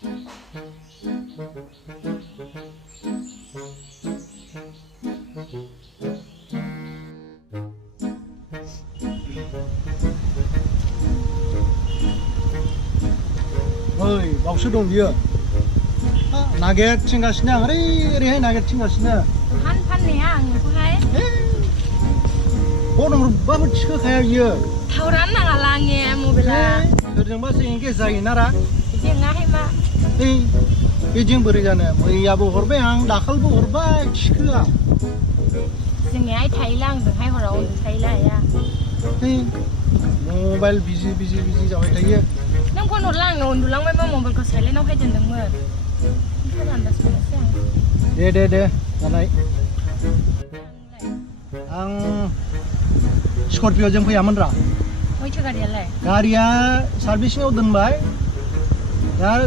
Ơi, bọc sư đồng địa 나게 칭가시냐 그래 나게 칭가시냐 판 nè người có hay 오늘 밥을 치고 가야 이어 thầu rắn là làng nghe mua về là 그냥 봐서 이게 자기 나라 cái ngay hay mà 이 지금 버리잖아 뭐 야부 horbe ang 다칼부 horba 치크가 dừng nghe thấy làng dừng hay hồi đầu thấy là ya 모바일 비지 잡아야 돼 nông con nốt làng nốt làng mấy mà mình có thấy lên nó hay dần dần mưa không làm được gì nữa 네 나나이 ang Scorpio जों फैयामोन रा mới chưa garia lại गारिया सार्भिसिंआव दोनबाय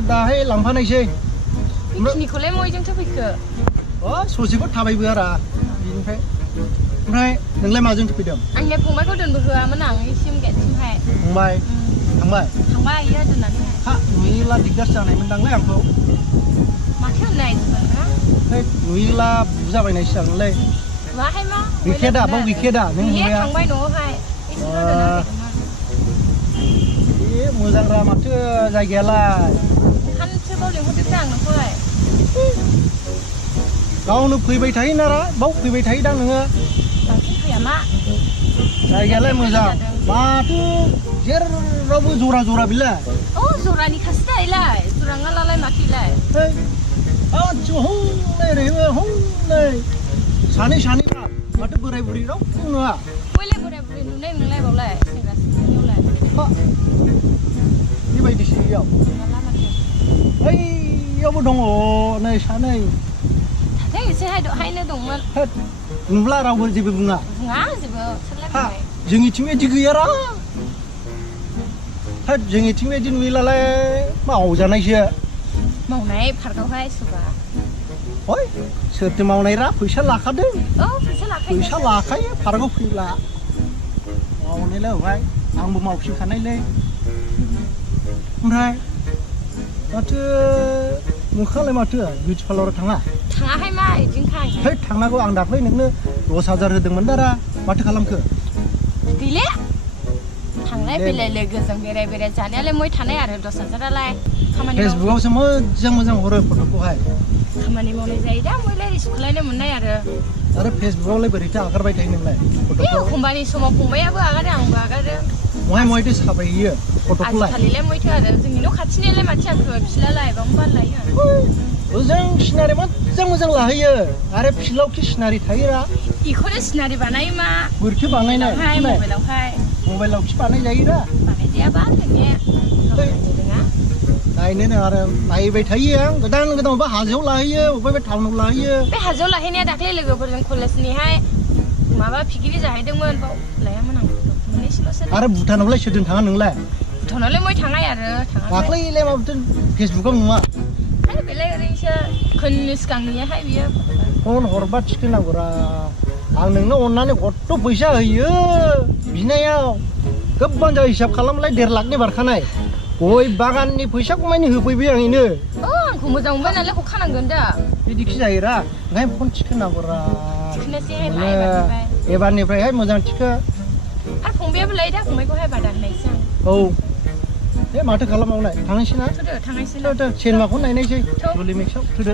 दाहाय लांफानायसै बेखिनिखौ लाय मयजों थफैखो ससेखौ थाबायबो आरो बिनिफ्राय ओमफ्राय नोंलाय माजों फैदों आंनि फंबायखौ दोनबोहोआमोन आं इसिम गेटसिमहाय फंबाय थांबाय इयो दोननानैहाय हा नुयोला दिगदार जानायमोनदांलै आंखौ माथो होननाय नुयोला बुजाबायनायसो जागोनलै माहाय मा गैखाया दा बाव गैखाया दा नों नुनाया थांबाय न'आवहाय ए मोजां रा माथो जायगायालाय सानसेबाव लिंहरदोंसो आं नोंखौहाय गावनो फैबाय थायो नारा बाव फैबाय थायोदां नोङो बांसिन फैया मा जायगायालाय मोजां माथो जेरावबो जरा बिलाय जरानि खासि दायोलाय जराङा लालाय माथोलाय हौनै ओरैबो हौनै सानैबा माथो बोराय बुरि रावबो नङा बयलाय बोराय बुरि नुनाय नोंलाय बावलाय सेंग्रा सिख्लानियावलाय बेबायदिसो इयाव ओइयावबो दङ नै सानै थाथों एसे हायनो दंमोन नुब्ला रावबो जेबो बुङा जेबो सोरलाय जोंनिथिं बिदि गैयारा जोंनिथिं बिदि नुयोलाय मावजानायसो मावनाय पार्कआवहाय सोरबा ओइ सोरथो मावनाय रा फैसा लाखादों फैसा लाखायो पार्कआव फैला मावनायलाय होबाय आंबो मावफिनखानायलै ओमफ्राय माथो नोंखालाय माथो बिउटि पार्लाराव थाङाहाय मा इदिनोखा थांनांगौ आं दाख्लै नोंनो 10,000 होदोंमोन दारा माथो खालामखो गैले थांलाय फैलाय लोगोजों बेराय जानायालाय मय थानाय आरो 10,000आलाय खामानि फेसबुकआवसो मोजां हरो फट'खौहाय खामानि मावनाय जायो दा मयलाय रिसिभ खालायनो मोननाय आरो फेसबुकआवलाय बोरैथो आगारबाय थायो नोंलाय एखमबानि समाव फंबायाबो आगारो आंबो आगारो महायथो साफायो फट'खौलाय आजिखालिलाय मयथो आरो जोंनि न' खाथिनियालाय माथो आंखौ फिसालाय बावनो बानलायो ओजों सिनारि मोजां लाहैयो आरो फिल्डआव कि सिनारि थायोरा इखौनो सिनारि बानायो मा बोरैथो बानायनाय मबाइलाव कि बानायजायोरा बानायजायाबा जोंनिया नायनो आरो नायबाय थायो आं गोदान बा हाजोआव लाहैयो बबेबा टाउनाव लाहैयो बे हाजोआव लाहैनाया दाख्लै लोगोफोरजों कलेजनिहाय माबा पिकनिक जाहैदोंमोन बाव लायामोन आं मोननैसोल'सो आरो भुटानावलाय सोरजों थाङा नोंलाय भुटानावलाय मय थाङाय आरो दाख्लैलाय माबाथो फेसबुकआव नुवा आरो बेलाय ओरैनोसो खननि सिगां नुयोहाय बियो फन हरबा थिखोनांगौरा आं नोंनो अननानै खथ' फैसा होयो बिनायाव गोबां जा हिसाब खालामलाय 1.5 लाखनि बारखानाय गय बागाननि फैसाखौ मानि होफैबाय आं इनो आंखौ मोजां मोनबाय नालाय खानांगोन दा बिदिखि जायोरा ओंखायनो फन थिखोनांगौरा थिखोनोसैहाय एबारनिफ्रायहाय मोजां थिखो आरो फंबायाबो लायो दा फंबायखौहाय बादा होननायसै आं माथो खालामबावनाय थांनोसै ना थांनोसै सिनेमाखौ नायनायसै जुलिमेक्सआव थोदो